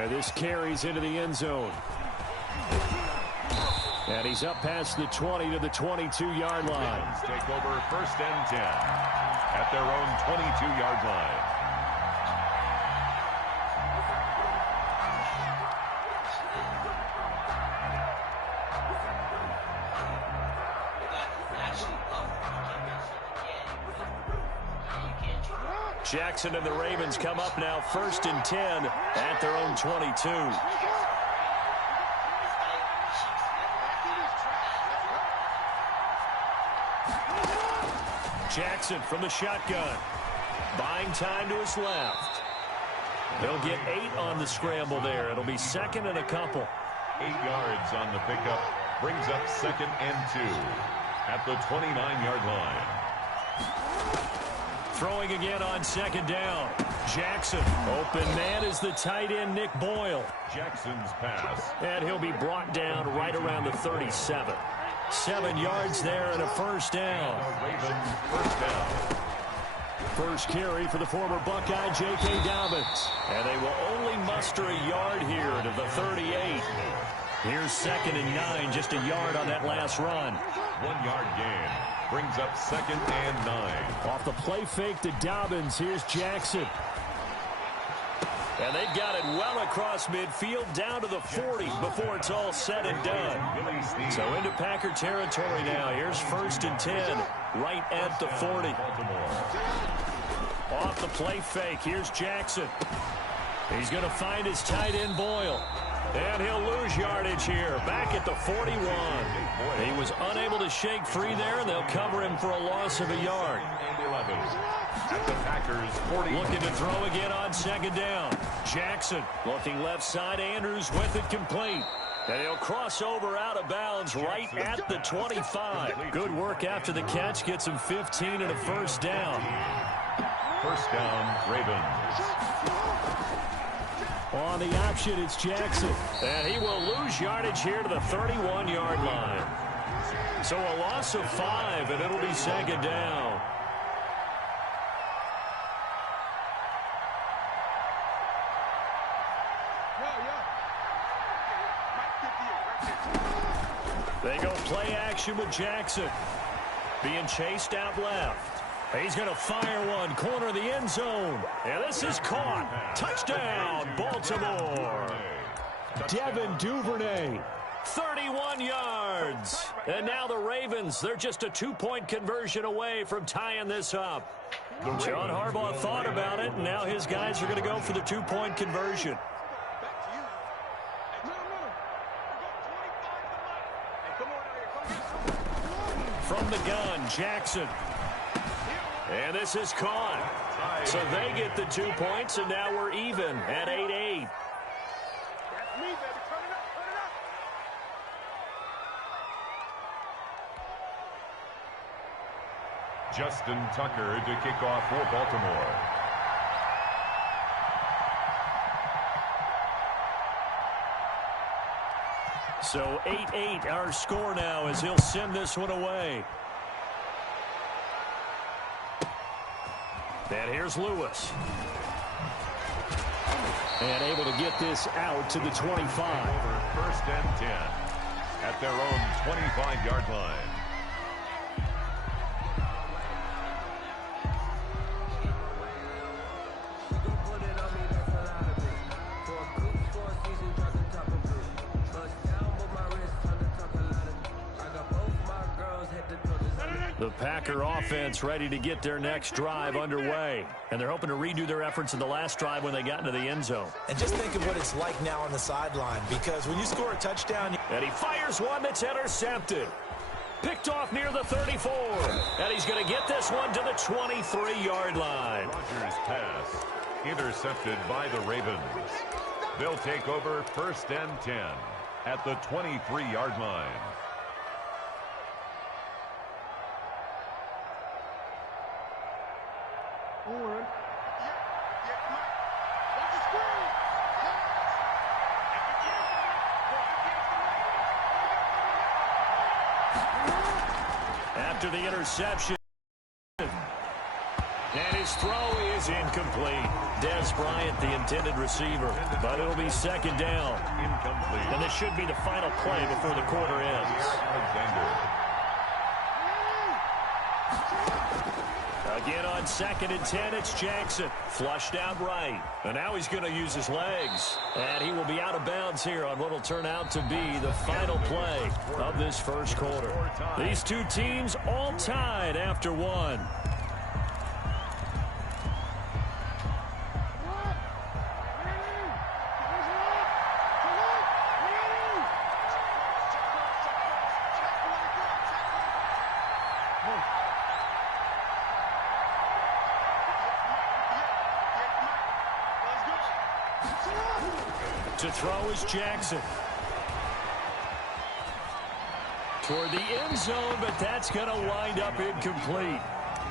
And this carries into the end zone. And he's up past the 20 to the 22-yard line. Take over 1st and 10 at their own 22-yard line. Jackson and the Ravens come up now 1st and 10 at their own 22. Jackson from the shotgun. Buying time to his left. They'll get 8 on the scramble there. It'll be 2nd and a couple. 8 yards on the pickup. Brings up 2nd and 2 at the 29-yard line. Throwing again on 2nd down. Jackson. Open man is the tight end, Nick Boyle. Jackson's pass. And he'll be brought down right around the 37. 7 yards there and a 1st down. Ravens 1st down. First carry for the former Buckeye, J.K. Dobbins. And they will only muster a yard here to the 38. Here's 2nd and 9, just a yard on that last run. 1-yard gain. Brings up 2nd and 9. Off the play fake to Dobbins, here's Jackson. And they've got it well across midfield down to the 40 before it's all said and done. So into Packer territory now. Here's 1st and 10 right at the 40. Off the play fake, here's Jackson. He's going to find his tight end Boyle. And he'll lose yardage here, back at the 41. He was unable to shake free there, and they'll cover him for a loss of a yard. At the Packers 40. Looking to throw again on 2nd down. Jackson looking left side. Andrews with it complete. And he'll cross over out of bounds right at the 25. Good work after the catch. Gets him 15 and a 1st down. 1st down, Ravens. On the option, it's Jackson. And he will lose yardage here to the 31-yard line. So a loss of 5, and it'll be 2nd down. They go play action with Jackson. Being chased out left. He's going to fire one, corner of the end zone. And this is caught. Touchdown, Baltimore. Devin Duvernay, 31 yards. And now the Ravens, they're just a 2-point conversion away from tying this up. John Harbaugh thought about it, and now his guys are going to go for the 2-point conversion. From the gun, Jackson. And this is caught. So they get the 2 points, and now we're even at 8-8. Justin Tucker to kick off for Baltimore. So 8-8 our score now as he'll send this one away. And here's Lewis. And able to get this out to the 25. Over 1st and 10 at their own 25-yard line. The Packer offense ready to get their next drive underway. And they're hoping to redo their efforts in the last drive when they got into the end zone. And just think of what it's like now on the sideline, because when you score a touchdown... And he fires one that's intercepted. Picked off near the 34. And he's going to get this one to the 23-yard line. Rodgers' pass intercepted by the Ravens. They'll take over 1st and 10 at the 23-yard line. After the interception, and his His throw is incomplete. Des Bryant, the intended receiver, but it'll be second down. Incomplete. And this should be the final play before the quarter ends. Again on 2nd and 10, it's Jackson. Flushed out right. And now he's going to use his legs. And he will be out of bounds here on what will turn out to be the final play of this first quarter. These two teams all tied after one. To throw is Jackson. Toward the end zone, but that's going to wind up incomplete.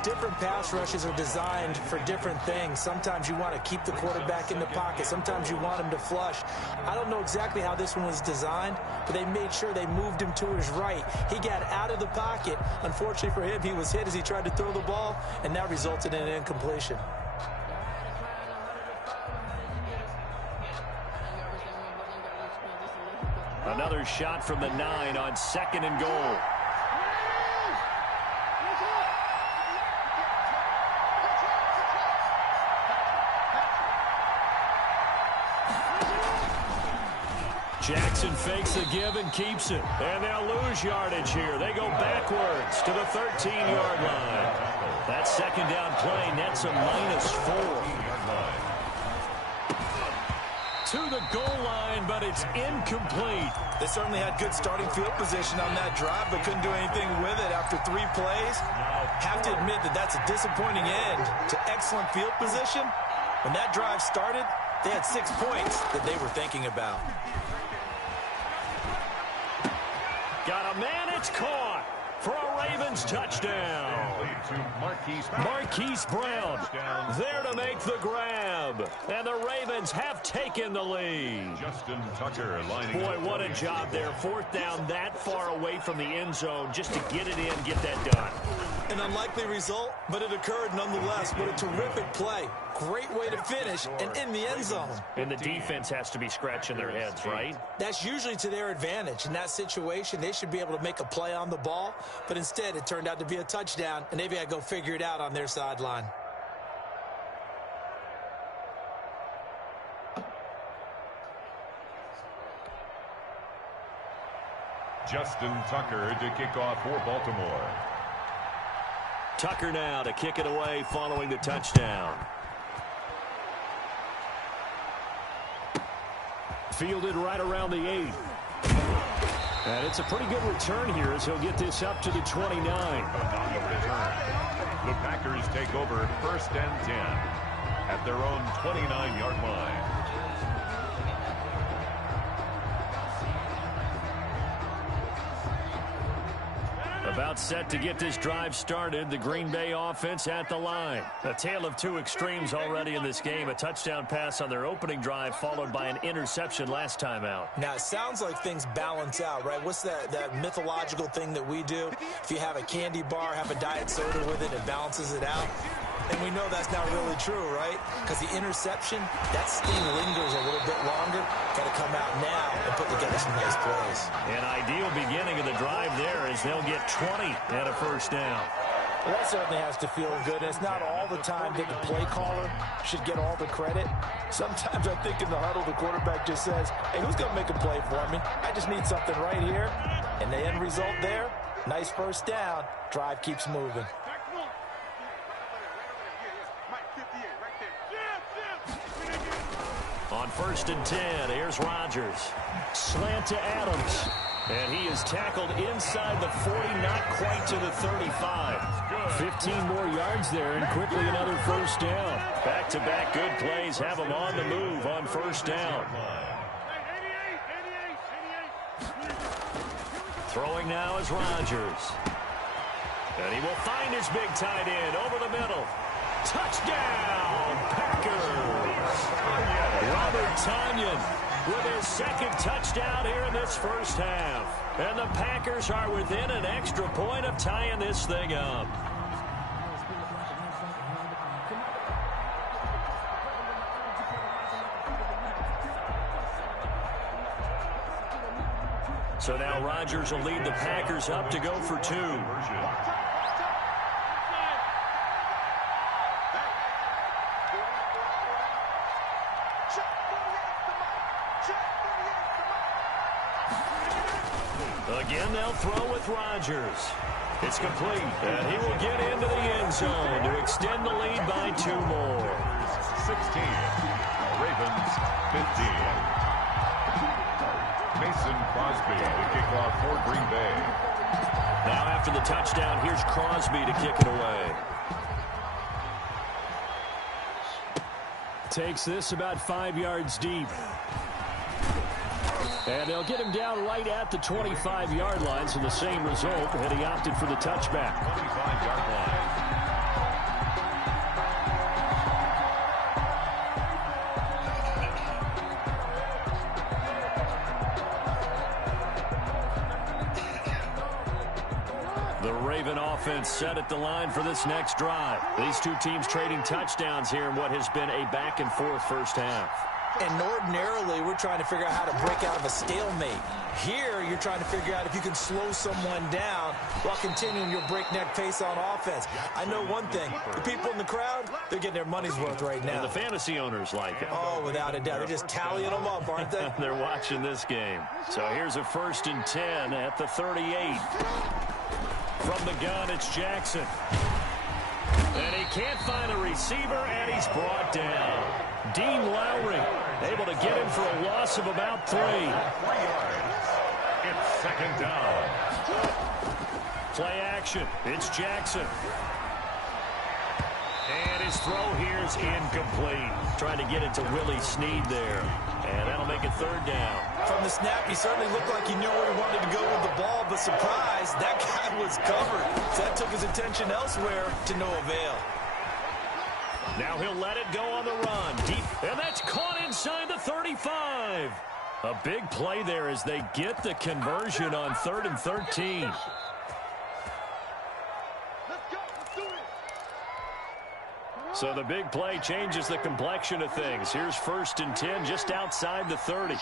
Different pass rushes are designed for different things. Sometimes you want to keep the quarterback in the pocket. Sometimes you want him to flush. I don't know exactly how this one was designed, but they made sure they moved him to his right. He got out of the pocket. Unfortunately for him, he was hit as he tried to throw the ball, and that resulted in an incompletion. Another shot from the 9 on 2nd and goal. Jackson fakes the give and keeps it. And they'll lose yardage here. They go backwards to the 13-yard line. That second down play nets a -4. To the goal line, but it's incomplete. They certainly had good starting field position on that drive, but couldn't do anything with it after 3 plays. Have to admit that that's a disappointing end to excellent field position. When that drive started, they had 6 points that they were thinking about. Got a man, it's caught for a Ravens touchdown. Marquise Brown there to make the grab. And the Ravens have taken the lead. Justin Tucker lining Boy, what a job there. 4th down that far away from the end zone just to get it in, get that done. An unlikely result, but it occurred nonetheless. What a terrific play. Great way to finish and in the end zone. And the defense has to be scratching their heads, right? That's usually to their advantage. In that situation, they should be able to make a play on the ball, but instead it turned out to be a touchdown, and they've got to go figure it out on their sideline. Justin Tucker to kick off for Baltimore. Tucker now to kick it away following the touchdown. Fielded right around the 8. And it's a pretty good return here as he'll get this up to the 29. On the return, the Packers take over 1st and 10 at their own 29-yard line. About set to get this drive started. The Green Bay offense at the line. A tale of 2 extremes already in this game. A touchdown pass on their opening drive followed by an interception last time out. Now, it sounds like things balance out, right? What's that mythological thing that we do? If you have a candy bar, have a diet soda with it, it balances it out. And we know that's not really true, right? Because the interception, that sting lingers a little bit longer. Got to come out now and put together some nice plays. An ideal beginning of the drive there as they'll get 20 and a 1st down. Well, that certainly has to feel good. It's not all the time that the play caller should get all the credit. Sometimes I think in the huddle, the quarterback just says, hey, who's going to make a play for me? I just need something right here. And the end result there, nice 1st down. Drive keeps moving. On 1st and 10, here's Rodgers. Slant to Adams. And he is tackled inside the 40, not quite to the 35. 15 more yards there, and quickly another 1st down. Back-to-back good plays have him on the move on 1st down. Throwing now is Rodgers. And he will find his big tight end over the middle. Touchdown, Packers! Robert Tonyan with his 2nd touchdown here in this 1st half. And the Packers are within an extra point of tying this thing up. So now Rodgers will lead the Packers up to go for 2. Again, they'll throw with Rodgers. It's complete, and he will get into the end zone to extend the lead by 2 more. 16, Ravens 15. Mason Crosby to kick off for Green Bay. Now after the touchdown, here's Crosby to kick it away. Takes this about 5 yards deep. And they'll get him down right at the 25-yard line, so the same result, and he opted for the touchback. 25-yard line. The Raven offense set at the line for this next drive. These two teams trading touchdowns here in what has been a back-and-forth first half. And ordinarily, we're trying to figure out how to break out of a stalemate. Here, you're trying to figure out if you can slow someone down while continuing your breakneck pace on offense. I know one thing. The people in the crowd, they're getting their money's worth right now. And the fantasy owners like it. Oh, without a doubt. They're just tallying them up, aren't they? They're watching this game. So here's a 1st and 10 at the 38. From the gun, it's Jackson. And he can't find a receiver, and he's brought down. Dean Lowry able to get him for a loss of about 3. 3 yards. It's 2nd down. Play action. It's Jackson. And his throw here is incomplete. Trying to get it to Willie Snead there. And that'll make it 3rd down. From the snap, he certainly looked like he knew where he wanted to go with the ball, but surprise, that guy was covered. So that took his attention elsewhere to no avail. Now he'll let it go on the run. Deep, and that's caught inside the 35. A big play there as they get the conversion on 3rd and 13. So the big play changes the complexion of things. Here's 1st and 10 just outside the 30.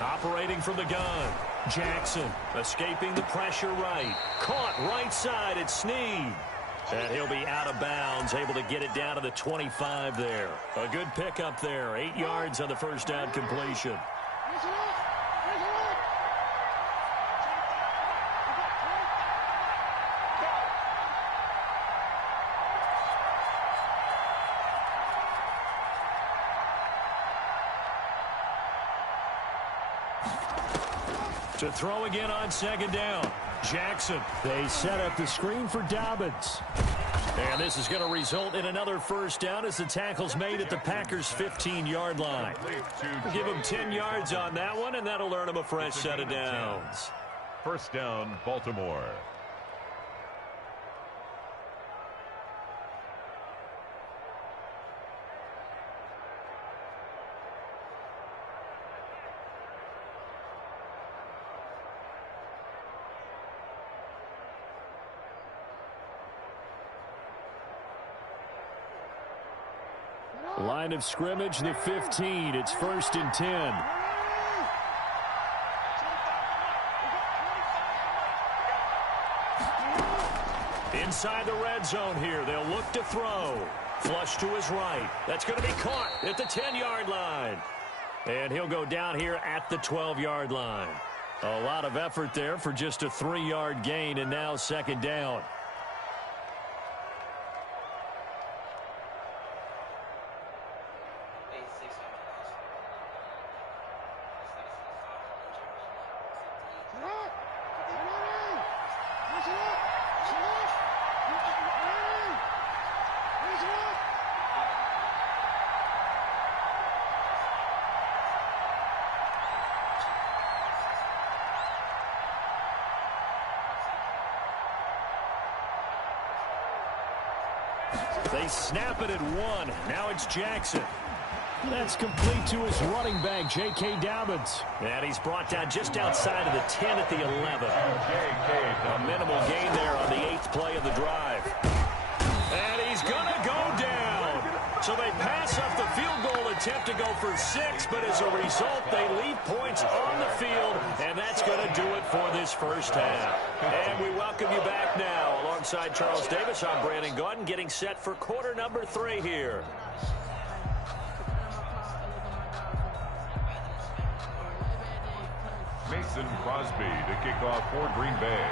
Operating from the gun, Jackson escaping the pressure right. Caught right side at Snead. And he'll be out of bounds, able to get it down to the 25 there. A good pickup there, 8 yards on the 1st down completion. To throw again on 2nd down. Jackson. They set up the screen for Dobbins. And this is going to result in another 1st down as the tackle's made at the Packers' 15-yard line. Give him 10 yards on that one, and that'll earn him a fresh set of downs. 1st down, Baltimore. Line of scrimmage, the 15. It's 1st and 10. Inside the red zone here. They'll look to throw. Flush to his right. That's going to be caught at the 10-yard line. And he'll go down here at the 12-yard line. A lot of effort there for just a 3-yard gain, and now 2nd down. They snap it at 1. Now it's Jackson. That's complete to his running back, J.K. Dobbins. And he's brought down just outside of the 10 at the 11. A minimal gain there on the 8th play of the drive. And he's going to go down. So they pass up the field goal attempt to go for 6, but as a result, they leave points on the field, and that's going to do it for this first half. And we welcome you back now. Alongside Charles Davis, I'm Brandon Gaudin, getting set for quarter number 3 here. Mason Crosby to kick off for Green Bay.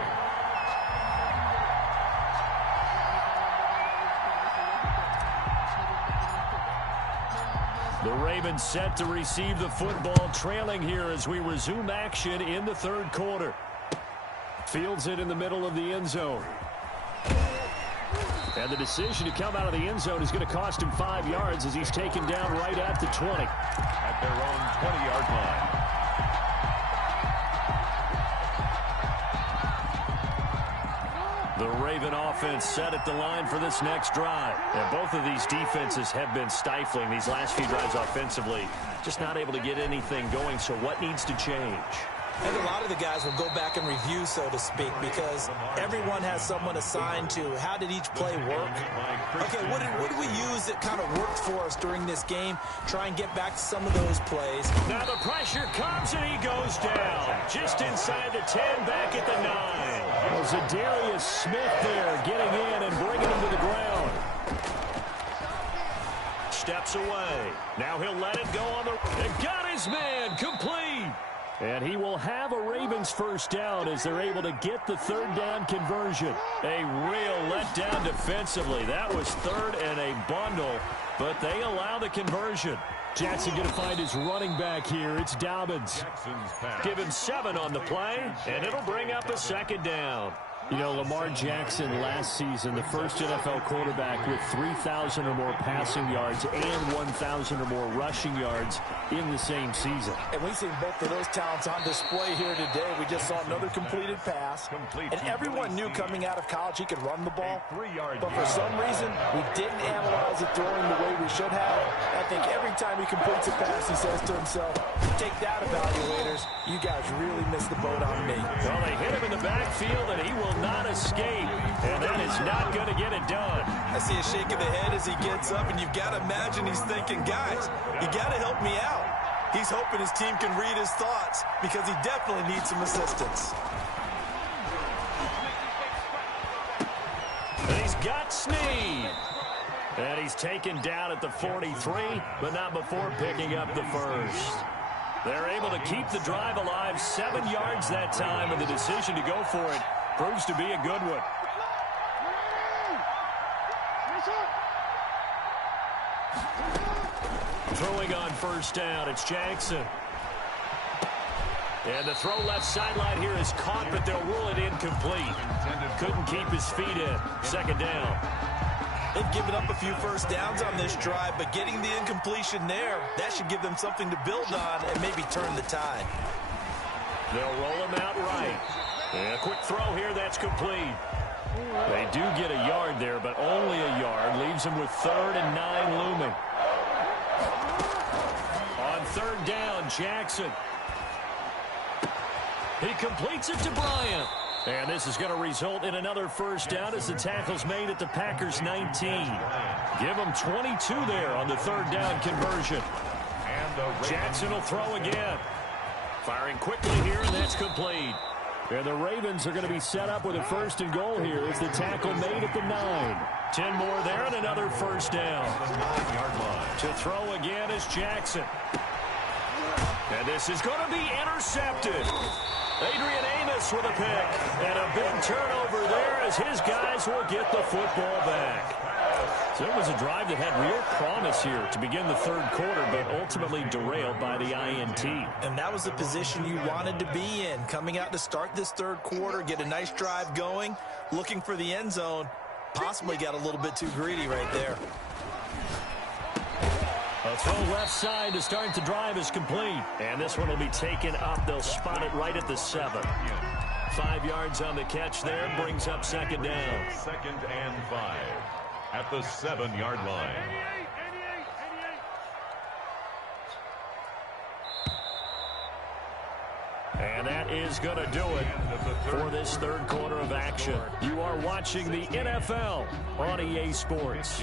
The Ravens set to receive the football, trailing here as we resume action in the third quarter. Fields it in the middle of the end zone. And the decision to come out of the end zone is going to cost him 5 yards as he's taken down right at the 20. At their own 20-yard line. The Raven offense set at the line for this next drive. And both of these defenses have been stifling these last few drives offensively. Just not able to get anything going, so what needs to change? I think a lot of the guys will go back and review, so to speak, because everyone has someone assigned to how did each play work. Okay, what did we use that kind of worked for us during this game? Try and get back to some of those plays. Now the pressure comes and he goes down. Just inside the 10, back at the 9. Well, Zadarius Smith there getting in and bringing him to the ground. Steps away. Now he'll let it go on the... And got his man complete. And he will have a Ravens first down as they're able to get the third down conversion. A real letdown defensively. That was third and a bundle, but they allow the conversion. Jackson going to find his running back here. It's Dobbins. Give him 7 on the play, and it'll bring up a second down. You know, Lamar Jackson last season, the first NFL quarterback with 3,000 or more passing yards and 1,000 or more rushing yards in the same season. And we've seen both of those talents on display here today. We just saw another completed pass. And everyone knew coming out of college he could run the ball. But for some reason, we didn't analyze it throwing the way we should have. I think every time he completes a pass, he says to himself, take that, evaluators. You guys really missed the boat on me. Well, they hit him in the backfield, and he will not escape. And that is not going to get it done. I see a shake of the head as he gets up, and you've got to imagine he's thinking, guys, you got to help me out. He's hoping his team can read his thoughts because he definitely needs some assistance. And he's got Snead. And he's taken down at the 43, but not before picking up the first. They're able to keep the drive alive, 7 yards that time, and the decision to go for it proves to be a good one. Throwing on first down, it's Jackson. And the throw left sideline here is caught, but they'll rule it incomplete. Couldn't keep his feet in. Second down. They've given up a few first downs on this drive, but getting the incompletion there, that should give them something to build on and maybe turn the tide. They'll roll him out right. And a quick throw here, that's complete. They do get a yard there, but only a yard. Leaves them with 3rd and 9 looming. On third down, Jackson. He completes it to Bryant. And this is going to result in another first down as the tackle's made at the Packers' 19. Give them 22 there on the third down conversion. Jackson will throw again. Firing quickly here, and that's complete. And the Ravens are going to be set up with a 1st and goal here as the tackle made at the 9. 10 more there and another first down. To throw again is Jackson. And this is going to be intercepted. Adrian Amos with a pick. And a big turnover there as his guys will get the football back. So it was a drive that had real promise here to begin the third quarter, but ultimately derailed by the INT. And that was the position you wanted to be in. Coming out to start this third quarter, get a nice drive going, looking for the end zone. Possibly got a little bit too greedy right there. A throw left side to start the drive is complete. And this one will be taken up. They'll spot it right at the 7. 5 yards on the catch there. Brings up second down. 2nd and 5 at the 7-yard line. And that is going to do it for this third quarter of action. You are watching the NFL on EA Sports.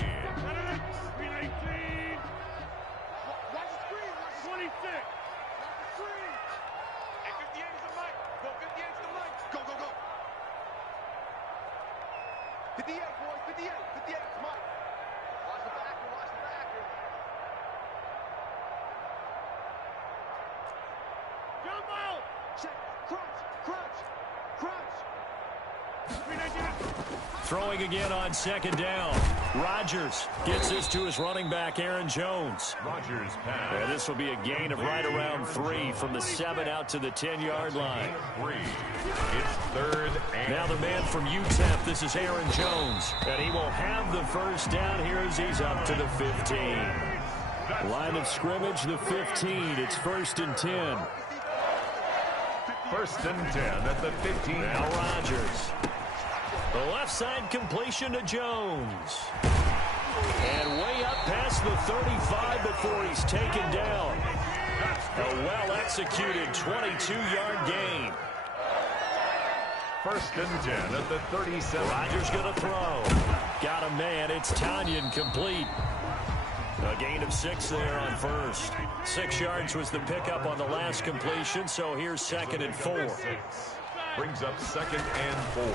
Throwing again on second down. Rodgers gets this to his running back, Aaron Jones. Rodgers pass. And this will be a gain of right around 3 from the 7 out to the 10-yard line. It's third and now the man from UTEP, this is Aaron Jones. And he will have the first down here as he's up to the 15. Line of scrimmage, the 15. It's 1st and 10. 1st and 10 at the 15. Now Rodgers. The left side completion to Jones. And way up past the 35 before he's taken down. A well-executed 22-yard gain. 1st and 10 at the 37. Rodgers going to throw. Got a man. It's Tanyan complete. A gain of 6 there on first. 6 yards was the pickup on the last completion, so here's 2nd and 4. Brings up 2nd and 4.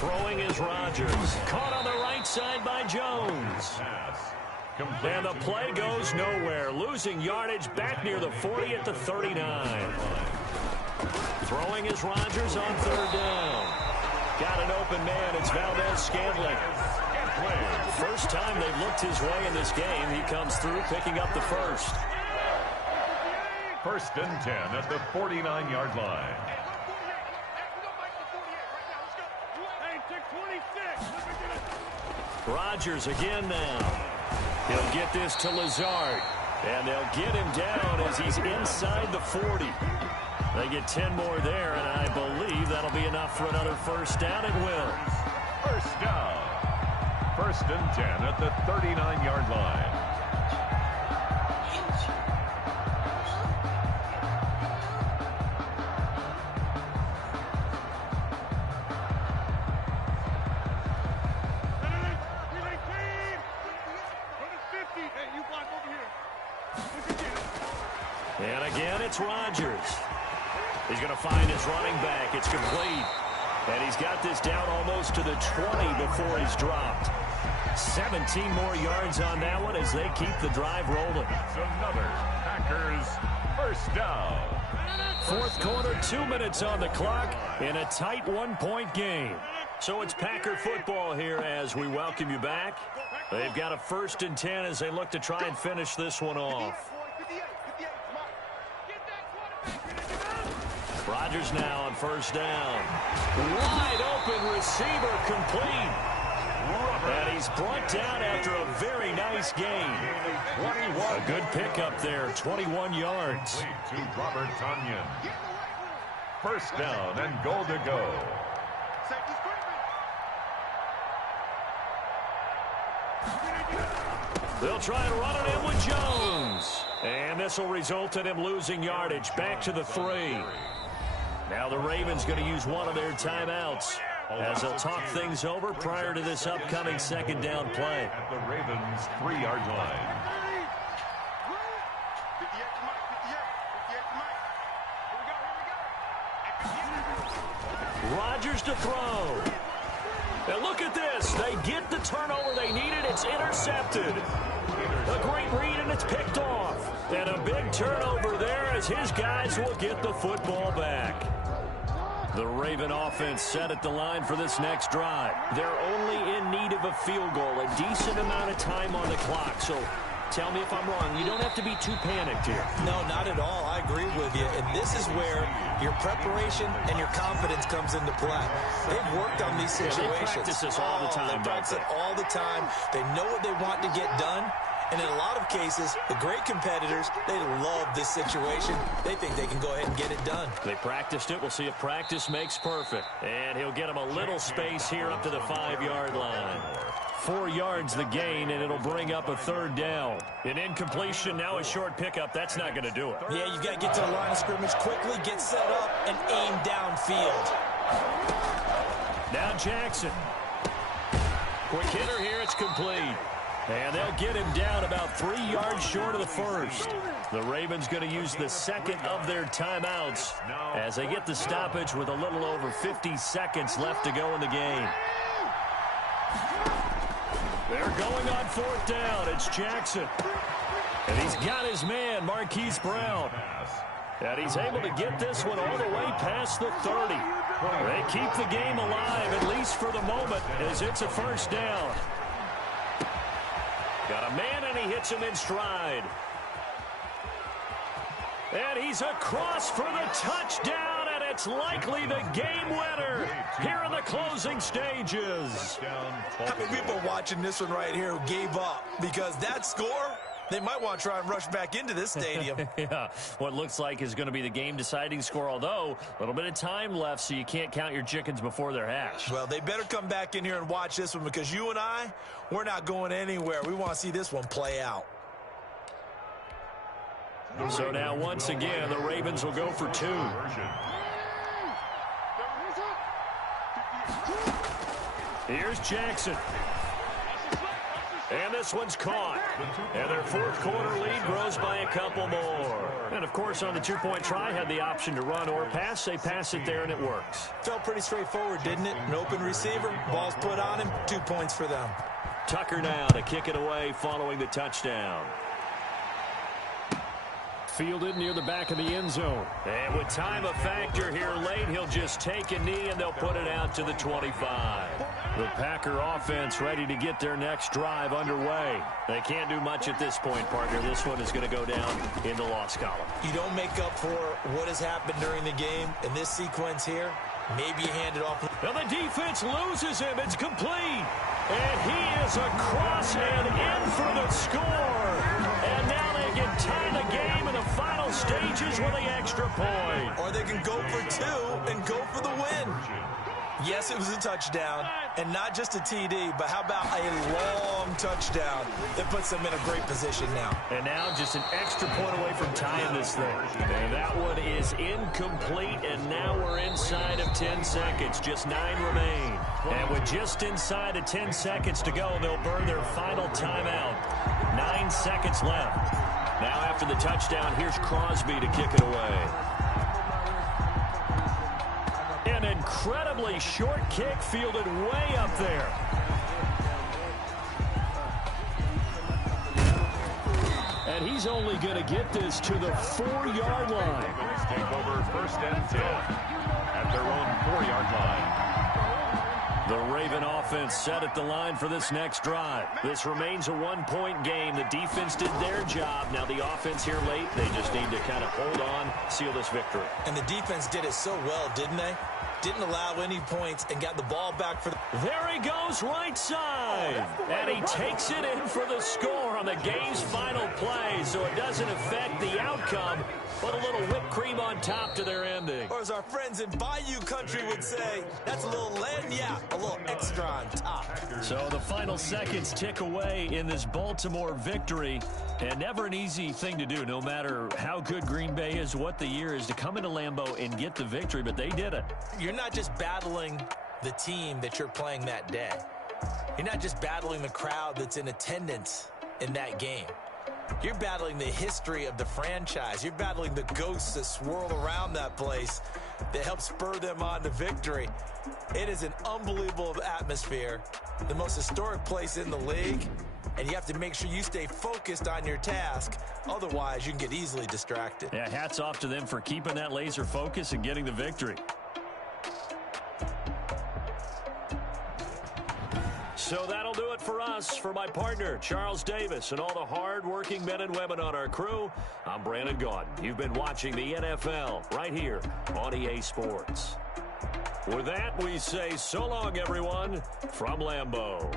Throwing is Rodgers. Caught on the right side by Jones. And the play goes nowhere. Losing yardage back near the 40 at the 39. Throwing is Rodgers on 3rd down. Got an open man. It's Valdez-Scantling. First time they've looked his way in this game. He comes through picking up the first. 1st and 10 at the 49-yard line. Rodgers again now. He'll get this to Lazard. And they'll get him down as he's inside the 40. They get 10 more there, and I believe that'll be enough for another first down. It will. First down. 1st and 10 at the 39-yard line. And again, it's Rodgers. He's going to find his running back. It's complete. And he's got this down almost to the 20 before he's dropped. 17 more yards on that one as they keep the drive rolling. It's another Packers first down. Fourth quarter, 2 minutes on the clock in a tight 1-point game. So it's Packer football here as we welcome you back. They've got a 1st and 10 as they look to try and finish this one off. Rodgers now on 1st down. Wide open receiver complete. And he's brought down after a very nice gain. A good pickup there, 21 yards. To Robert Tanyan. First down and goal to go. They'll try and run it in with Jones. And this will result in him losing yardage back to the 3. Now the Ravens going to use one of their timeouts as they'll talk things over prior to this upcoming 2nd down play. At the Ravens 3-yard line. Rodgers to throw. And look at this. They get the turnover they needed. It's intercepted. A great read, and it's picked off. And a big turnover there as his guys will get the football back. The Raven offense set at the line for this next drive. They're only in need of a field goal, a decent amount of time on the clock. So tell me if I'm wrong. You don't have to be too panicked here. No, not at all. I agree with you. And this is where your preparation and your confidence comes into play. They've worked on these situations. They practice this all the time, They practice it all the time. They know what they want to get done. And in a lot of cases, the great competitors, they love this situation. They think they can go ahead and get it done. They practiced it. We'll see if practice makes perfect. And he'll get him a little space here up to the 5-yard line. 4 yards the gain, and it'll bring up a third down. An incompletion, now a short pickup. That's not going to do it. Yeah, you've got to get to the line of scrimmage quickly, get set up, and aim downfield. Now Jackson. Quick hitter here, it's complete. And they'll get him down about 3 yards short of the first. The Ravens going to use the second of their timeouts as they get the stoppage with a little over 50 seconds left to go in the game. They're going on fourth down. It's Jackson. And he's got his man, Marquise Brown. And he's able to get this one all the way past the 30. They keep the game alive, at least for the moment, as it's a first down. Got a man, and he hits him in stride. And he's across for the touchdown, and it's likely the game winner here in the closing stages. How many people watching this one right here who gave up? Because that score, they might want to try and rush back into this stadium. Yeah, what looks like is going to be the game-deciding score, although a little bit of time left, so you can't count your chickens before they're hatched. Well, they better come back in here and watch this one, because you and I, we're not going anywhere. We want to see this one play out. So now, once again, the Ravens will go for 2. Here's Jackson. And this one's caught. And their fourth quarter lead grows by a couple more. And, of course, on the two-point try, had the option to run or pass. They pass it there, and it works. Felt pretty straightforward, didn't it? An open receiver, ball's put on him, 2 points for them. Tucker now to kick it away following the touchdown. Fielded near the back of the end zone. And with time a factor here late, he'll just take a knee, and they'll put it out to the 25. The Packer offense ready to get their next drive underway. They can't do much at this point, partner. This one is going to go down in the loss column. You don't make up for what has happened during the game. In this sequence here, maybe you hand it off. Now the defense loses him. It's complete. And he is across and in for the score. And now they can tie the game in the final stages with the extra point. Or they can go for 2 and go for the win. Yes, it was a touchdown, and not just a TD, but how about a long touchdown that puts them in a great position now. And now just an extra point away from tying this thing. And that one is incomplete, and now we're inside of 10 seconds. Just 9 remain. And with just inside of 10 seconds to go, they'll burn their final timeout. 9 seconds left. Now after the touchdown, here's Crosby to kick it away. An incredibly short kick fielded way up there. And he's only going to get this to the 4-yard line. Take over first and 10 at their own 4-yard line. The Raven offense set at the line for this next drive. This remains a 1-point game. The defense did their job. Now the offense here late, they just need to kind of hold on, seal this victory. And the defense did it so well, didn't they? Didn't allow any points and got the ball back for the... There he goes right side. And he takes it in for the score on the game's final play. So it doesn't affect the outcome, but a little whipped cream on top to their ending. Or as our friends in Bayou Country would say, that's a little a little extra on top. So the final seconds tick away in this Baltimore victory. And never an easy thing to do, no matter how good Green Bay is, what the year is, to come into Lambeau and get the victory, but they did it. You're not just battling the team that you're playing that day. You're not just battling the crowd that's in attendance in that game. You're battling the history of the franchise. You're battling the ghosts that swirl around that place that help spur them on to victory. It is an unbelievable atmosphere, the most historic place in the league, and you have to make sure you stay focused on your task. Otherwise, you can get easily distracted. Yeah, hats off to them for keeping that laser focus and getting the victory. So that'll do it for us. For my partner, Charles Davis, and all the hard-working men and women on our crew, I'm Brandon Gaudin. You've been watching the NFL right here on EA Sports. With that, we say so long, everyone, from Lambeau.